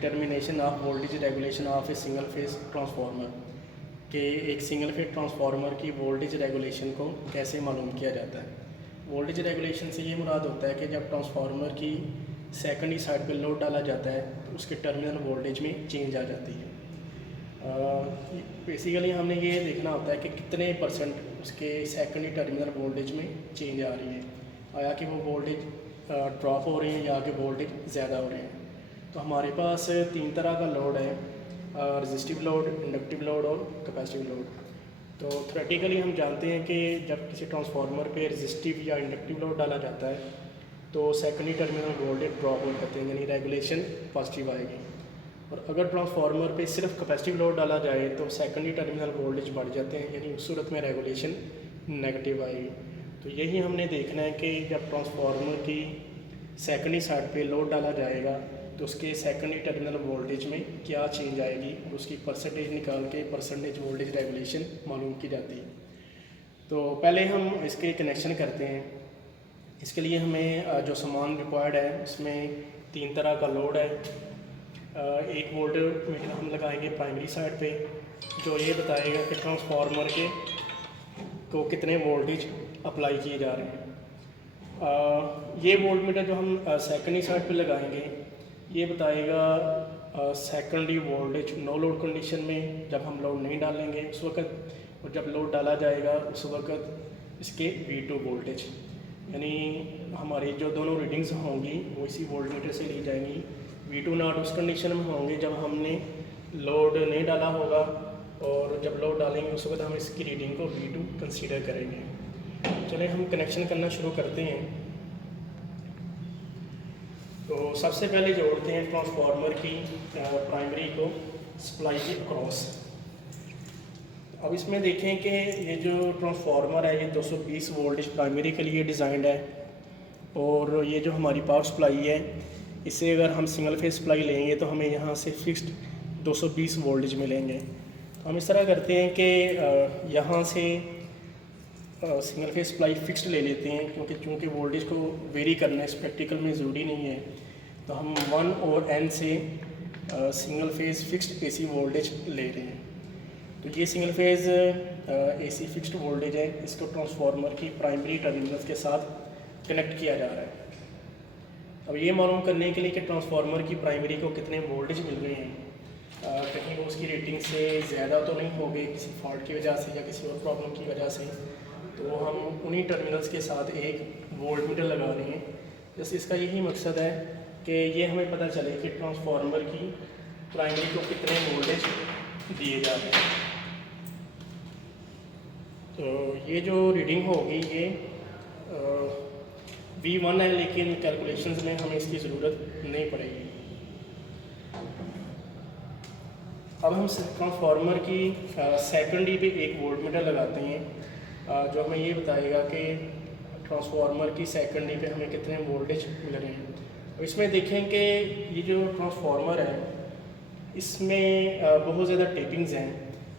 Determination of voltage regulation of a single phase transformer कि एक single phase transformer की voltage regulation को कैसे मालूम किया जाता है। वोल्टेज रेगुलेशन से ये मुराद होता है कि जब ट्रांसफार्मर की सेकेंडरी साइड पर लोड डाला जाता है तो उसके टर्मिनल वोल्टेज में चेंज आ जाती है। बेसिकली हमने ये देखना होता है कि कितने परसेंट उसके सेकेंडरी टर्मिनल वोल्टेज में चेंज आ रही है, आया कि वो वोल्टेज ड्रॉप हो रही है या कि वोल्टेज ज़्यादा हो रहे हैं। तो हमारे पास 3 तरह का लोड है, रेजिस्टिव लोड, इंडक्टिव लोड और कैपेसिटिव लोड। तो थ्योरेटिकली हम जानते हैं कि जब किसी ट्रांसफार्मर पे रेजिस्टिव या इंडक्टिव लोड डाला जाता है तो सेकेंडरी टर्मिनल वोल्टेज ड्रॉप हो जाते हैं, यानी रेगुलेशन पॉजिटिव आएगी। और अगर ट्रांसफार्मर पे सिर्फ कैपेसिटिव लोड डाला जाए तो सेकेंडरी टर्मिनल वोल्टेज बढ़ जाते हैं, यानी उस सूरत में रेगुलेशन नेगेटिव आएगी। तो यही हमने देखना है कि जब ट्रांसफार्मर की सेकेंडरी साइड पे लोड डाला जाएगा तो उसके सेकेंडरी टर्मिनल वोल्टेज में क्या चेंज आएगी और उसकी परसेंटेज निकाल के परसेंटेज वोल्टेज रेगुलेशन मालूम की जाती है। तो पहले हम इसके कनेक्शन करते हैं। इसके लिए हमें जो सामान रिक्वायर्ड है उसमें 3 तरह का लोड है। एक वोल्ट मीटर हम लगाएंगे प्राइमरी साइड पे जो ये बताएगा कि ट्रांसफार्मर के को कितने वोल्टेज अप्लाई किए जा रहे हैं। ये वोल्ट मीटर जो हम सेकेंडरी साइड पे लगाएंगे ये बताएगा secondary voltage no load condition में, जब हम लोड नहीं डालेंगे उस वक़्त, और जब लोड डाला जाएगा उस वक़्त इसके V2 वोल्टेज, यानी हमारी जो दोनों रीडिंग्स होंगी वो इसी वोल्ट मीटर से ली जाएंगी। V2 नॉट उस कंडीशन में होंगे जब हमने लोड नहीं डाला होगा, और जब लोड डालेंगे उस वक्त हम इसकी रीडिंग को V2 कंसीडर करेंगे। चलिए हम कनेक्शन करना शुरू करते हैं। तो सबसे पहले जोड़ते हैं ट्रांसफार्मर की प्राइमरी को सप्लाई के अक्रॉस। अब इसमें देखें कि ये जो ट्रांसफार्मर है ये 220 वोल्टेज प्राइमरी के लिए डिज़ाइंड है, और ये जो हमारी पावर सप्लाई है इसे अगर हम सिंगल फेज सप्लाई लेंगे तो हमें यहाँ से फिक्स्ड 220 वोल्टेज मिलेंगे। तो हम इस तरह करते हैं कि यहाँ से सिंगल फेज सप्लाई फिक्स्ड ले लेते हैं, क्योंकि चूँकि वोल्टेज को वेरी करना इस प्रैक्टिकल में ज़रूरी नहीं है। तो हम 1 और N से single phase fixed AC voltage ले रहे हैं। तो ये single phase AC fixed voltage है, इसको ट्रांसफार्मर की प्राइमरी टर्मिनल्स के साथ कनेक्ट किया जा रहा है। अब ये मालूम करने के लिए कि ट्रांसफार्मर की प्राइमरी को कितने वोल्टेज मिल रहे हैं, कहीं वो उसकी रेटिंग से ज़्यादा तो नहीं हो गए किसी फॉल्ट की वजह से या किसी और प्रॉब्लम की वजह से, तो हम उन्हीं टर्मिनल्स के साथ एक वोल्ट मीटर लगा रहे हैं। जैसे इसका यही मकसद है कि ये हमें पता चले कि ट्रांसफार्मर की प्राइमरी को कितने वोल्टेज दिए जा रहे हैं। तो ये जो रीडिंग होगी ये V1 है, लेकिन कैलकुलेशंस में हमें इसकी ज़रूरत नहीं पड़ेगी। अब हम ट्रांसफार्मर की सेकेंडरी पे एक वोल्ट मीटर लगाते हैं जो हमें ये बताएगा कि ट्रांसफार्मर की सेकेंडरी पे हमें कितने वोल्टेज मिल रहे हैं। तो इसमें देखें कि ये जो ट्रांसफार्मर है इसमें बहुत ज़्यादा टेपिंग्स हैं।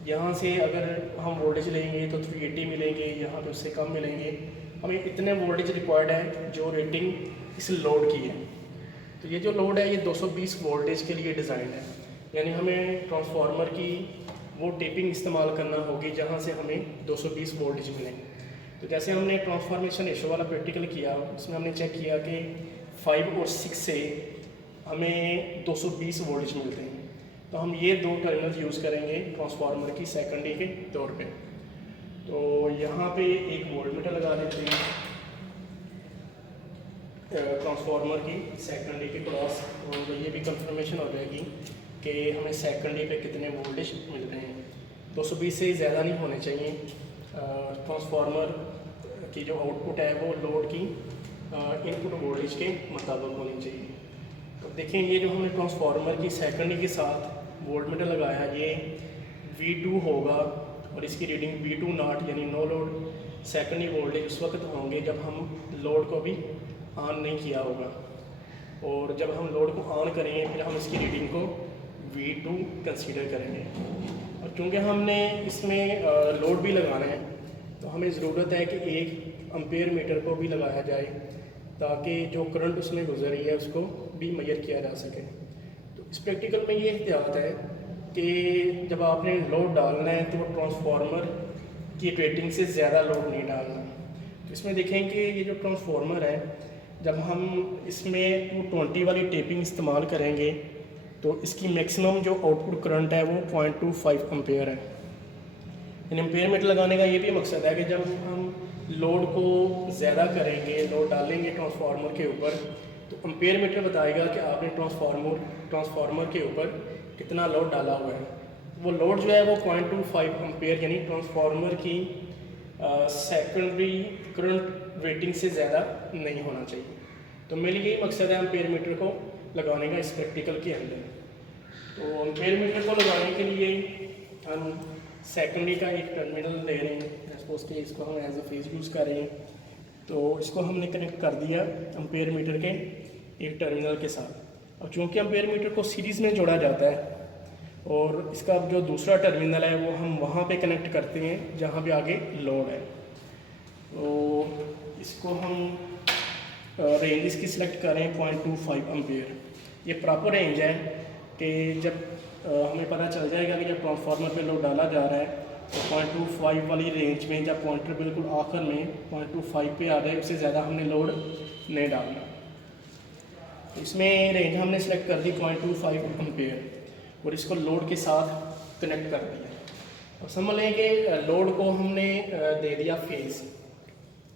यहाँ से अगर हम वोल्टेज लेंगे तो 380 मिलेंगे, यहाँ पे उससे कम मिलेंगे। हमें इतने वोल्टेज रिक्वायर्ड है जो रेटिंग इस लोड की है। तो ये जो लोड है ये 220 वोल्टेज के लिए डिज़ाइन है, यानी हमें ट्रांसफार्मर की वो टेपिंग इस्तेमाल करना होगी जहाँ से हमें 220 वोल्टेज मिलें। तो जैसे हमने ट्रांसफॉर्मेशन रेशो वाला प्रैक्टिकल किया उसमें हमने चेक किया कि 5 और 6 से हमें 220 वोल्टेज मिलते हैं। तो हम ये 2 टर्मिनल यूज़ करेंगे ट्रांसफार्मर की सेकेंडरी के तौर पे। तो यहाँ पे एक वोल्ट मीटर लगा देते हैं ट्रांसफार्मर की सेकेंडरी के क्रॉस, तो ये भी कंफर्मेशन हो जाएगी कि हमें सेकेंडरी पे कितने वोल्टेज मिल रहे हैं। 220 से ज़्यादा नहीं होने चाहिए। ट्रांसफार्मर की जो आउटपुट है वो लोड की इनपुट वोल्टेज के मुताबिक होनी चाहिए। तो देखें ये जो हमने ट्रांसफार्मर की सेकेंडरी के साथ वोल्ट मीटर लगाया ये V2 होगा, और इसकी रीडिंग V2 नॉट यानी नो लोड सेकेंडरी वोल्टेज उस वक्त होंगे जब हम लोड को भी ऑन नहीं किया होगा, और जब हम लोड को ऑन करेंगे फिर हम इसकी रीडिंग को V2 कंसीडर करेंगे। और चूँकि हमने इसमें लोड भी लगाना है तो हमें ज़रूरत है कि एक एम्पेयर मीटर को भी लगाया जाए ताकि जो करंट उसमें गुजर रही है उसको भी मेजर किया जा सके। तो इस प्रैक्टिकल में ये एहतियात है कि जब आपने लोड डालना है तो ट्रांसफार्मर की रेटिंग से ज़्यादा लोड नहीं डालना। तो इसमें देखें कि ये जो ट्रांसफार्मर है, जब हम इसमें 220 वाली टेपिंग इस्तेमाल करेंगे तो इसकी मैक्सिमम जो आउटपुट करंट है वो 0.25 एम्पेयर है। इन एम्पेयर मीटर लगाने का ये भी मकसद है कि जब हम लोड को ज़्यादा करेंगे, लोड डालेंगे ट्रांसफार्मर के ऊपर, तो एम्पेयर मीटर बताएगा कि आपने ट्रांसफार्मर के ऊपर कितना लोड डाला हुआ है। वो लोड जो है वो 0.25 एम्पेयर यानी ट्रांसफार्मर की सेकेंडरी करंट रेटिंग से ज़्यादा नहीं होना चाहिए। तो मेरे लिए यही मकसद है एम्पेयर मीटर को लगाने का इस प्रैक्टिकल के अंदर। तो एम्पेयर मीटर को लगाने के लिए हम सेकेंडरी का एक टर्मिनल ले रहे हैं, सपोज कि इसको हम एज ए फेज यूज़ कर रहे हैं। तो इसको हमने कनेक्ट कर दिया एम्पेयर मीटर के एक टर्मिनल के साथ। अब चूँकि एम्पेयर मीटर को सीरीज़ में जोड़ा जाता है और इसका जो दूसरा टर्मिनल है वो हम वहाँ पे कनेक्ट करते हैं जहाँ पे आगे लोड है। तो इसको हम रेंज इसकी सिलेक्ट करें 0.25 एम्पेयर। ये प्रॉपर रेंज है कि जब हमें पता चल जाएगा कि जब ट्रांसफार्मर पे लोड डाला जा रहा है तो 0.25 वाली रेंज में जब पॉइंटर बिल्कुल आखिर में 0.25 पे आ जाए, उससे ज़्यादा हमने लोड नहीं डालना। इसमें रेंज हमने सेलेक्ट कर दी 0.25 एम्पेयर और इसको लोड के साथ कनेक्ट कर दिया। अब समझ लें कि लोड को हमने दे दिया फेज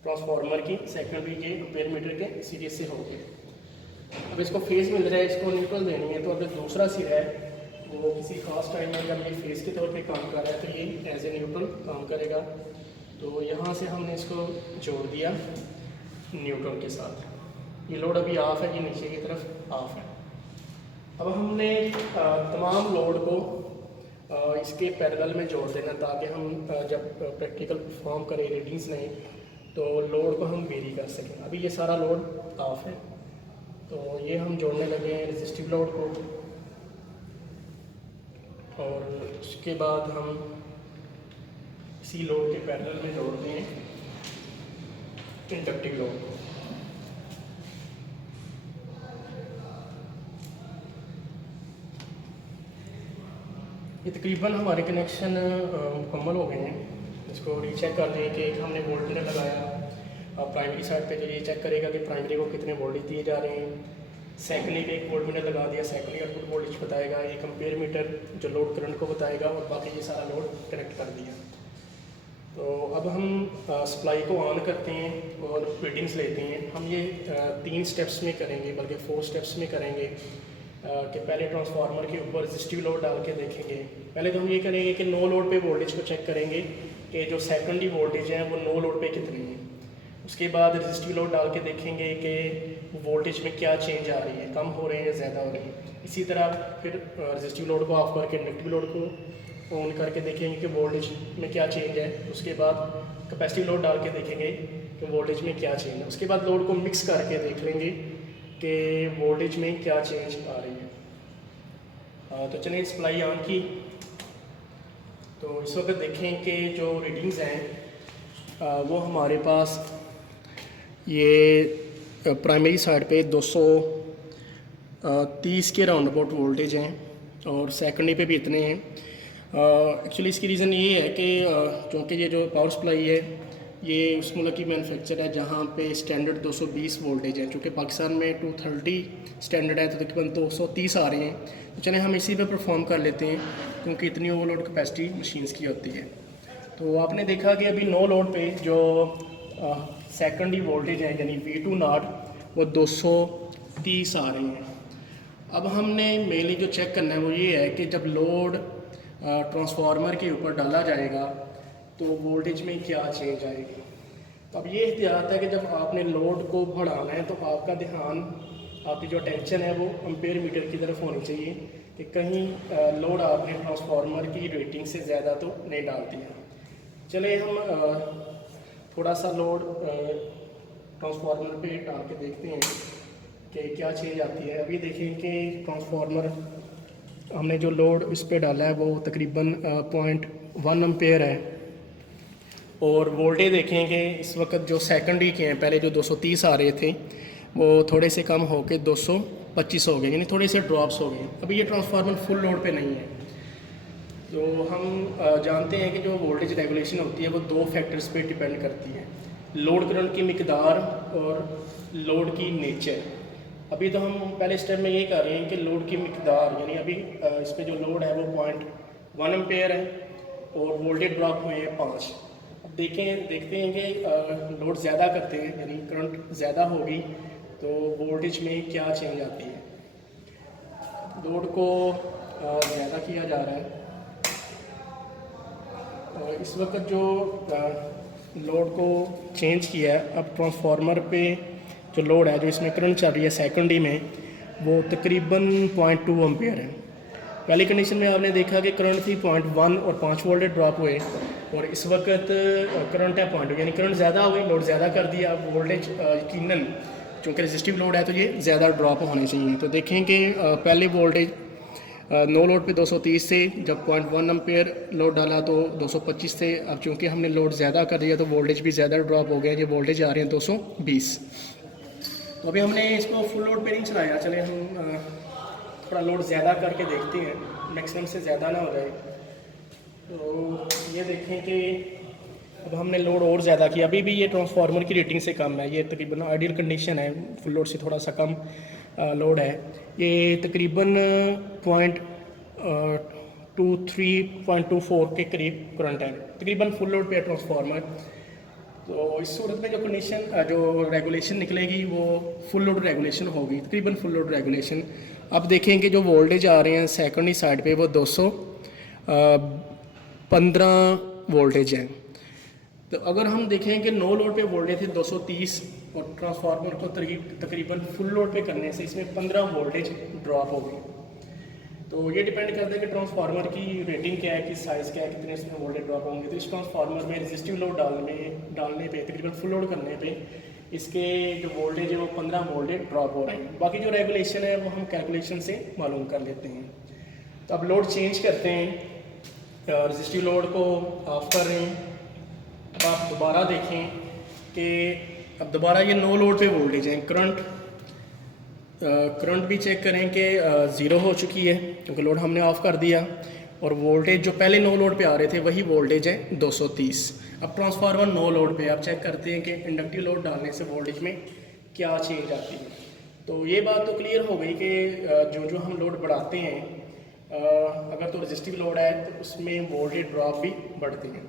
ट्रांसफार्मर की सेकेंडरी के एम्पेयर मीटर के सीरीज से होके। अब इसको फेज मिल रहा है, इसको न्यूट्रल देनी है। तो अब दूसरा सिरा है वो किसी खास टाइम में जब ये फेज के तौर पे काम कर रहा है तो ये एज ए न्यूट्रल काम करेगा। तो यहाँ से हमने इसको जोड़ दिया न्यूट्रल के साथ। ये लोड अभी ऑफ है, ये नीचे की तरफ ऑफ है। अब हमने तमाम लोड को इसके पैरेलल में जोड़ देना ताकि हम जब प्रैक्टिकल परफॉर्म करें, रीडिंग्स लें, तो लोड को हम वेरी कर सकें। अभी ये सारा लोड ऑफ है, तो ये हम जोड़ने लगे हैं रेजिस्टिव लोड को, और उसके बाद हम इसी लोड के पैरेलल में जोड़ते हैं इंडक्टिव लोड को। ये तकरीबन हमारे कनेक्शन मुकम्मल हो गए हैं। इसको रीचेक कर दें कि हमने वोल्टमीटर लगाया। प्राइमरी साइड पे जो ये चेक करेगा कि प्राइमरी को कितने वोल्टेज दिए जा रहे हैं। सेकेंडरी पे एक वोल्टमीटर लगा दिया, सेकेंडरी आउटपुट वोल्टेज बताएगा। एक एम्पेयर मीटर जो लोड करंट को बताएगा, और बाकी ये सारा लोड कनेक्ट कर दिया। तो अब हम सप्लाई को ऑन करते हैं और रीडिंग्स लेते हैं। हम ये 3 स्टेप्स में करेंगे, बल्कि 4 स्टेप्स में करेंगे। कि पहले ट्रांसफार्मर के ऊपर रेजिस्टिव लोड डाल के देखेंगे। पहले तो हम ये करेंगे कि नो लोड पे वोल्टेज को चेक करेंगे कि जो सेकेंडरी वोल्टेज है वो नो लोड पे कितनी है। उसके बाद रेजिस्टिव लोड डाल के देखेंगे कि वोल्टेज में क्या चेंज आ रही है, कम हो रहे हैं या ज़्यादा हो रही है। इसी तरह फिर रेजिस्टिव लोड को ऑफ करके इंडक्टिव लोड को ऑन करके देखेंगे कि वोल्टेज में क्या चेंज है। उसके बाद कैपेसिटिव लोड डाल के देखेंगे कि वोल्टेज में क्या चेंज है। उसके बाद लोड को मिक्स करके देख लेंगे कि वोल्टेज में क्या चेंज आ रही है। तो चलिए सप्लाई ऑन की। तो इस वक्त देखें कि जो रीडिंग्स हैं वो हमारे पास ये प्राइमरी साइड पे 230 के राउंड अबाउट वोल्टेज हैं और सेकेंडरी पे भी इतने हैं। एक्चुअली इसकी रीज़न ये है कि क्योंकि ये जो पावर सप्लाई है ये उस मुल्क की मैन्युफैक्चर है जहाँ पे स्टैंडर्ड 220 वोल्टेज है। चूँकि पाकिस्तान में 230 स्टैंडर्ड है तो तकरीबन 230 आ रहे हैं। तो चलें हम इसी पे परफॉर्म कर लेते हैं क्योंकि इतनी ओवरलोड कैपेसिटी मशीन्स की होती है। तो आपने देखा कि अभी नो लोड पे जो सेकेंडरी वोल्टेज है यानी V2 नॉट वो 230 आ रहे हैं। अब हमने मेनली जो चेक करना है वो ये है कि जब लोड ट्रांसफार्मर के ऊपर डाला जाएगा तो वोल्टेज में क्या चेंज आएगी। तो अब ये एहतियात है कि जब आपने लोड को बढ़ाना है तो आपका ध्यान, आपकी जो अटेंशन है वो एम्पेयर मीटर की तरफ होनी चाहिए कि कहीं लोड आपने ट्रांसफार्मर की रेटिंग से ज़्यादा तो नहीं डाल दिया। चले हम थोड़ा सा लोड ट्रांसफार्मर पे डाल के देखते हैं कि क्या चेंज आती है। अभी देखें कि ट्रांसफार्मर हमने जो लोड इस पे डाला है वो तकरीबन 0.1 एम्पेयर है और वोल्टेज देखेंगे इस वक्त जो सेकेंडरी के हैं, पहले जो 230 आ रहे थे वो थोड़े से कम होके 220 25 हो गए, यानी थोड़े से ड्रॉप्स हो गए। अभी ये ट्रांसफार्मर फुल लोड पे नहीं है। तो हम जानते हैं कि जो वोल्टेज रेगुलेशन होती है वो दो फैक्टर्स पे डिपेंड करती है, लोड करंट की मिकदार और लोड की नेचर। अभी तो हम पहले स्टेप में ये कर रहे हैं कि लोड की मिकदार, यानी अभी इस पर जो लोड है वो 0.1 एम्पेयर है और वोल्टेज ड्रॉप हुए हैं 5। अब देखते हैं कि लोड ज़्यादा करते हैं, यानी करंट ज़्यादा होगी तो वोल्टेज में क्या चेंज आती है। लोड को ज़्यादा किया जा रहा है और इस वक्त जो लोड को चेंज किया है, अब ट्रांसफार्मर पे जो लोड है, जो इसमें करंट चल रही है सेकेंडरी में, वो तकरीबन 0.2 एम्पेयर है। पहली कंडीशन में आपने देखा कि करंट थी 0.1 और 5 वोल्ट ड्रॉप हुए, और इस वक्त करंट है 0.2, यानी करंट ज़्यादा हो गई, लोड ज़्यादा कर दिया। अब वोल्टेज यकीनन चूँकि रेजिस्टिव लोड है तो ये ज़्यादा ड्रॉप होने चाहिए। तो देखें कि पहले वोल्टेज नो लोड पे 230 थे, जब 0.1 एम्पेयर लोड डाला तो 225 थे। अब चूँकि हमने लोड ज़्यादा कर दिया तो वोल्टेज भी ज़्यादा ड्रॉप हो गया, ये वोल्टेज आ रहे हैं 220। तो अभी हमने इसको फुल लोड पे नहीं चलाया, चले हम थोड़ा लोड ज़्यादा करके देखते हैं, मैक्सिमम से ज़्यादा ना हो जाए। तो ये देखें कि अब हमने लोड और ज़्यादा किया, अभी भी ये ट्रांसफार्मर की रेटिंग से कम है। ये तकरीबन आइडियल कंडीशन है, फुल लोड से थोड़ा सा कम लोड है। ये तकरीबन 0.24 के करीब करंट है, तकरीबन फुल लोड पे है ट्रांसफार्मर। तो इस सूरत में जो कंडीशन जो रेगुलेशन निकलेगी वो फुल लोड रेगुलेशन होगी, तकरीबन फुल लोड रेगुलेशन। अब देखें कि जो वोल्टेज आ रहे हैं सेकेंडरी साइड पे वो 215 वोल्टेज हैं। तो अगर हम देखें कि नो लोड पे वोल्टेज थे 230 और ट्रांसफार्मर को तकरीबन फुल लोड पे करने से इसमें 15 वोल्टेज ड्रॉप हो गए। तो ये डिपेंड करता है कि ट्रांसफार्मर की रेटिंग क्या है, किस साइज़ क्या है, कितने इसमें वोल्टेज ड्रॉप होंगे। तो इस ट्रांसफार्मर में रेजिस्टिव लोड डालने पे तकरीबन फुल लोड करने पे इसके जो वोल्टेज है वो 15 वोल्टेज ड्रॉप हो रहे हैं। बाकी जो रेगुलेशन है वो हम कैलकुलेशन से मालूम कर लेते हैं। तो अब लोड चेंज करते हैं, रेजिस्टिव लोड को ऑफ कर रहे हैं। अब आप दोबारा देखें कि अब दोबारा ये नो लोड पे वोल्टेज है, करंट भी चेक करें कि ज़ीरो हो चुकी है क्योंकि लोड हमने ऑफ़ कर दिया, और वोल्टेज जो पहले नो लोड पे आ रहे थे वही वोल्टेज है 230। अब ट्रांसफार्मर नो लोड पे आप चेक करते हैं कि इंडक्टिव लोड डालने से वोल्टेज में क्या चेंज आती है। तो ये बात तो क्लियर हो गई कि जो हम लोड बढ़ाते हैं, अगर तो रेजिस्टिव लोड है तो उसमें वोल्टेज ड्रॉप भी बढ़ती है।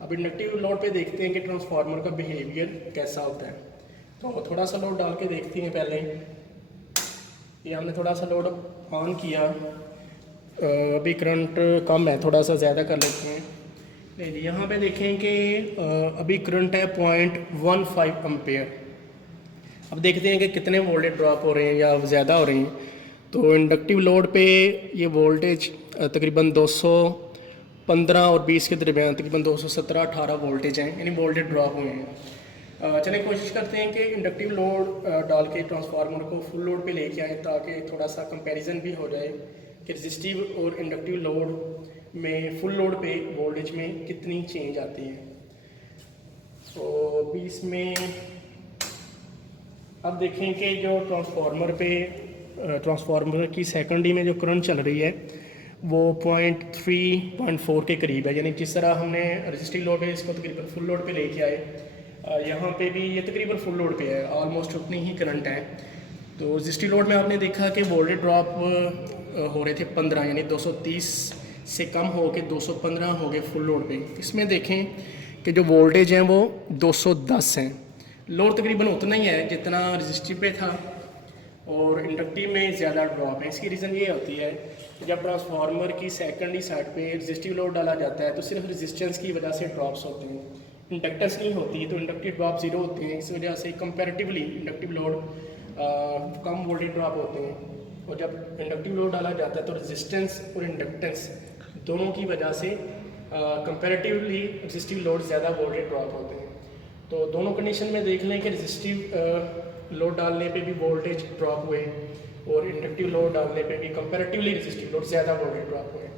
अब इंडक्टिव लोड पे देखते हैं कि ट्रांसफार्मर का बिहेवियर कैसा होता है। तो थोड़ा सा लोड डाल के देखते हैं। पहले ये हमने थोड़ा सा लोड ऑन किया, अभी करंट कम है, थोड़ा सा ज़्यादा कर लेते हैं। नहीं, यहाँ पे देखें कि अभी करंट है 0.15 एम्पेयर। अब देखते हैं कि कितने वोल्टेज ड्रॉप हो रहे हैं या ज़्यादा हो रहे हैं। तो इंडक्टिव लोड पे ये वोल्टेज तकरीबन 215 और 20 के दरमियान तकरीबन 217-18 वोल्टेज हैं, यानी वोल्टेज ड्रॉप हुए हैं। चलिए कोशिश करते हैं कि इंडक्टिव लोड डाल के ट्रांसफार्मर को फुल लोड पे लेके आएँ ताकि थोड़ा सा कंपैरिजन भी हो जाए कि रेजिस्टिव और इंडक्टिव लोड में फुल लोड पे वोल्टेज में कितनी चेंज आती है। तो अभी इसमें अब देखें कि जो ट्रांसफार्मर की सेकेंडरी में जो करंट चल रही है वो 0.3-0.4 के करीब है, यानी जिस तरह हमने रेजिस्टिव लोड पे इसको तकरीबन फुल लोड पे लेके आए, यहाँ पे भी ये तकरीबन फुल लोड पे है, ऑलमोस्ट उतनी ही करंट है। तो रेजिस्टिव लोड में आपने देखा कि वोल्टेज ड्रॉप हो रहे थे 15, यानी 230 से कम हो के 215 हो गए फुल लोड पे। इसमें देखें कि जो वोल्टेज हैं वो 210 हैं, लोड तकरीबन उतना ही है जितना रेजिस्टिव पे था और इंडक्टिव में ज़्यादा ड्रॉप है। इसकी रीज़न ये होती है कि जब ट्रांसफार्मर की सेकेंडरी साइड पे रेजिस्टिव लोड डाला जाता है तो सिर्फ रेजिस्टेंस की वजह से ड्रॉप्स होते हैं, इंडक्टेंस नहीं होती, तो इंडक्टिव ड्रॉप ज़ीरो होते हैं। इस वजह से कंपैरेटिवली इंडक्टिव लोड कम वोल्टेज ड्रॉप होते हैं, और जब इंडक्टिव लोड डाला जाता है तो रेजिस्टेंस और इंडक्टेंस दोनों की वजह से कंपैरेटिवली रेजिस्टिव लोड ज़्यादा वोल्टेज ड्रॉप होते हैं। तो दोनों कंडीशन में देख लें कि रेजिस्टिव लोड डालने पे भी वोल्टेज ड्रॉप हुए और इंडक्टिव लोड डालने पे भी कंपैरेटिवली रेजिस्टिव लोड ज़्यादा वोल्टेज ड्रॉप हुए।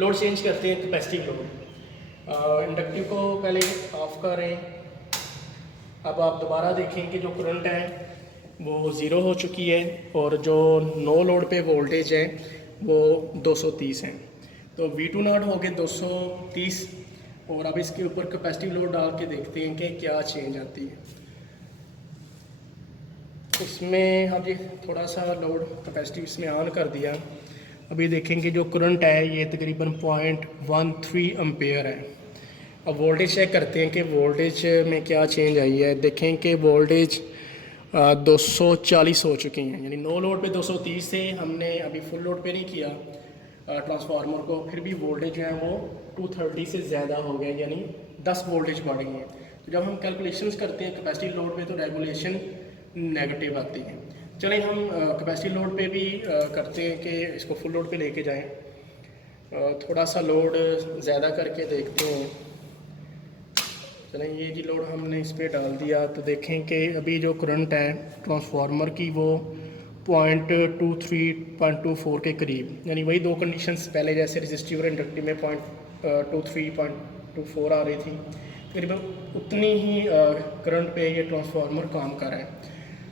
लोड चेंज करते हैं कैपेसिटिव लोड। इंडक्टिव को पहले ऑफ करें। अब आप दोबारा देखें कि जो करंट है वो ज़ीरो हो चुकी है और जो नो लोड पे वोल्टेज है वो 230 है। तो V2 नॉट हो गए 230 और अब इसके ऊपर कैपेसिटिव लोड डाल के देखते हैं कि क्या चेंज आती है। इसमें अब ये थोड़ा सा लोड कैपेसिटी इसमें ऑन कर दिया। अभी देखेंगे जो करंट है ये तकरीबन 0.13 एम्पेयर है। अब वोल्टेज चेक करते हैं कि वोल्टेज में क्या चेंज आई है। देखें कि वोल्टेज 240 हो चुकी हैं, यानी नो लोड पे 230 थे, हमने अभी फुल लोड पे नहीं किया ट्रांसफार्मर को, फिर भी वोल्टेज जो है वो 230 से ज़्यादा हो गए, यानी 10 वोल्टेज बढ़ गई हैं। तो जब हम कैलकुलेशंस करते हैं कैपेसिटी लोड पे तो रेगुलेशन नेगेटिव आती है। चलें हम कैपेसिटी लोड पे भी करते हैं कि इसको फुल लोड पे लेके जाएं। थोड़ा सा लोड ज़्यादा करके देखते हैं। चलें ये जी लोड हमने इस पर डाल दिया तो देखें कि अभी जो करंट है ट्रांसफार्मर की वो 0.23-0.24 के करीब, यानी वही दो कंडीशंस पहले जैसे रेजिस्टिव और इंडक्टिव में 0.23-0.24 आ रही थी, तकरीबन उतनी ही करंट पे ये ट्रांसफार्मर काम कर रहा है।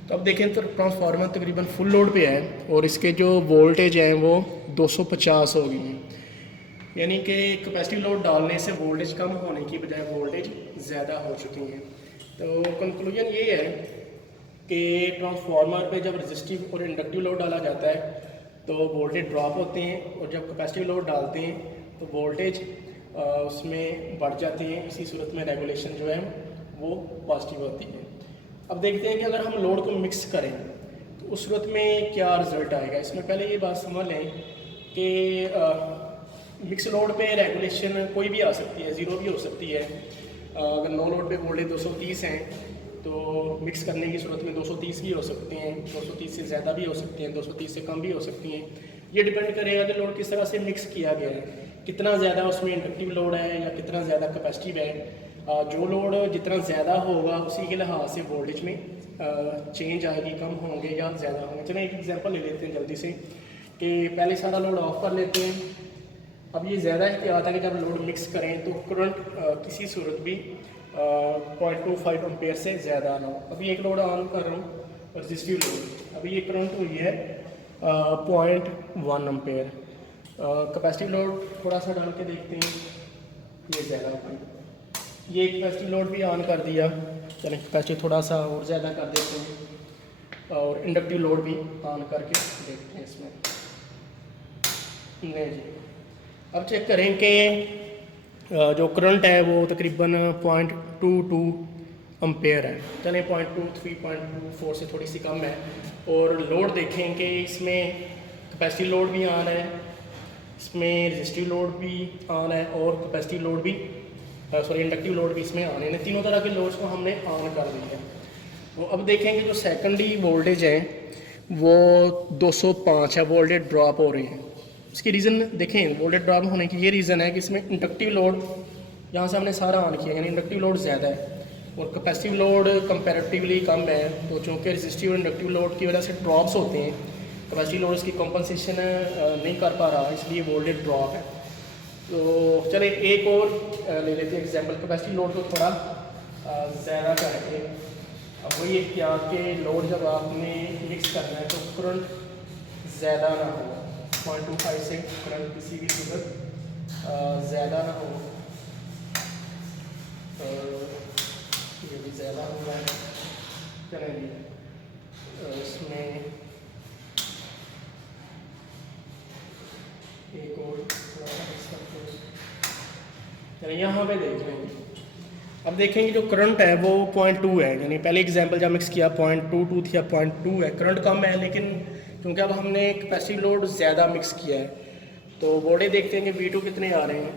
तो अब देखें तो ट्रांसफार्मर तकरीबन फुल लोड पे है और इसके जो वोल्टेज हैं वो 250 हो गई हैं, यानी कि कैपेसिटी लोड डालने से वोल्टेज कम होने की बजाय वोल्टेज ज़्यादा हो चुकी हैं। तो कंक्लूजन ये है कि ट्रांसफार्मर पे जब रेजिस्टिव और इंडक्टिव लोड डाला जाता है तो वोल्टेज ड्रॉप होते हैं और जब कैपेसिटिव लोड डालते हैं तो वोल्टेज उसमें बढ़ जाती हैं। इसी सूरत में रेगुलेशन जो है वो पॉजिटिव होती है। अब देखते हैं कि अगर हम लोड को मिक्स करें तो उस सूरत में क्या रिज़ल्ट आएगा। इसमें पहले ये बात समझ लें कि मिक्स लोड पे रेगुलेशन कोई भी आ सकती है, ज़ीरो भी हो सकती है। अगर नो लोड पे वोल्टेज 230 हैं तो मिक्स करने की सूरत में 230 भी हो सकते हैं, 230 से ज़्यादा भी हो सकते हैं, 230 से कम भी हो सकती हैं। ये डिपेंड करेगा कि लोड किस तरह से मिक्स किया गया है, कितना ज़्यादा उसमें इंडक्टिव लोड है या कितना ज़्यादा कैपेसिटिव है। जो लोड जितना ज़्यादा होगा उसी के लिहाज से वोल्टेज में चेंज आएगी, कम होंगे या ज़्यादा होंगे। चलें एक एग्जांपल ले लेते हैं जल्दी से कि पहले सारा लोड ऑफ कर लेते हैं। अब ये ज़्यादा एहतियात है कि जब लोड मिक्स करें तो करंट किसी सूरत भी 0.25 एम्पेयर से ज़्यादा ना हो। अभी एक लोड ऑन कर रहा हूँ रेजिस्टिव लोड, अभी ये करंट हुई है 0.1 एम्पेयर। कैपेसिटिव लोड थोड़ा सा डाल के देखते हैं, ये ज़्यादा होगा। ये कैपेसिटिव लोड भी ऑन कर दिया, चलें कैपेसिटी थोड़ा सा और ज़्यादा कर देते हैं और इंडक्टिव लोड भी ऑन करके देखते हैं इसमें। नहीं जी, अब चेक करें कि जो करंट है वो तकरीबन 0.22 एम्पेयर है। चलें 0.23 0.24 से थोड़ी सी कम है। और लोड देखें कि इसमें कैपेसिटी लोड भी ऑन है, इसमें रेजिस्टिव लोड भी ऑन है और कैपेसिटी लोड भी इंडक्टिव लोड भी इसमें ऑन है। इन तीनों तरह के लोड्स को हमने ऑन कर दिया। तो अब देखेंगे जो सेकेंडरी वोल्टेज है वो 205 है, वोल्टेज ड्रॉप हो रही है। इसकी रीज़न देखें, वोल्टेज ड्रॉप होने की ये रीज़न है कि इसमें इंडक्टिव लोड यहाँ से हमने सारा ऑन किया, यानी इंडक्टिव लोड ज़्यादा है और कैपेसिटिव लोड कंपैरेटिवली कम है। तो चूँकि रेजिस्टिव और इंडक्टिव लोड की वजह से ड्रॉप्स होते हैं, कैपेसिटिव लोड इसकी कंपनसेशन नहीं कर पा रहा, इसलिए वोल्टेज ड्रॉप है। तो चले एक और ले लेते हैं एग्जाम्पल, कैपेसिटिव लोड को थोड़ा ज़्यादा करके। अब वही एहतियात के लोड जब आपने मिक्स करना है तो करंट ज़्यादा ना हो, 0.25 से करंट किसी भी सूरत ज़्यादा ना हो। ये भी ज़्यादा हो रहा है, चलेंगे इसमें एक और चलिए यहाँ पे देख लेंगे। अब देखेंगे जो करंट है वो 0.2 है, यानी पहले एग्जांपल जब मिक्स किया 0.22 थी, अब 0.2 है। करंट कम है लेकिन क्योंकि अब हमने कैपेसिटिव लोड ज़्यादा मिक्स किया है तो वोल्टेज देखते हैं कि V2 कितने आ रहे हैं।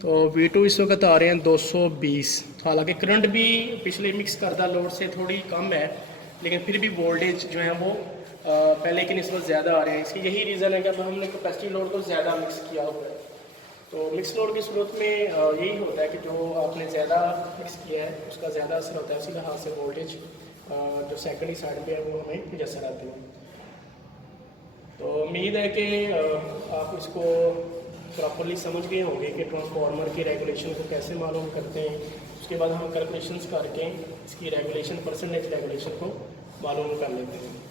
तो V2 इस वक्त आ रहे हैं 220। हालांकि करंट भी पिछले मिक्स करदा लोड से थोड़ी कम है लेकिन फिर भी वोल्टेज जो है वो पहले की निस्बत ज़्यादा आ रहे हैं। इसकी यही रीज़न है कि अब हमने कैपेसिटिव लोड को ज़्यादा मिक्स किया हुआ है। तो मिक्स लोड की सूरत में यही होता है कि जो आपने ज़्यादा मिक्स किया है उसका ज़्यादा असर होता है, उसी लिहाज से वोल्टेज जो सेकेंडरी साइड पे है वो हमें मुयसर आती है। तो उम्मीद है कि आप इसको प्रॉपरली समझ गए होंगे कि ट्रांसफार्मर की रेगुलेशन को कैसे मालूम करते हैं। उसके बाद हम कैलकुलेशंस करके इसकी रेगुलेशन, परसेंटेज रेगुलेशन को मालूम कर लेते हैं।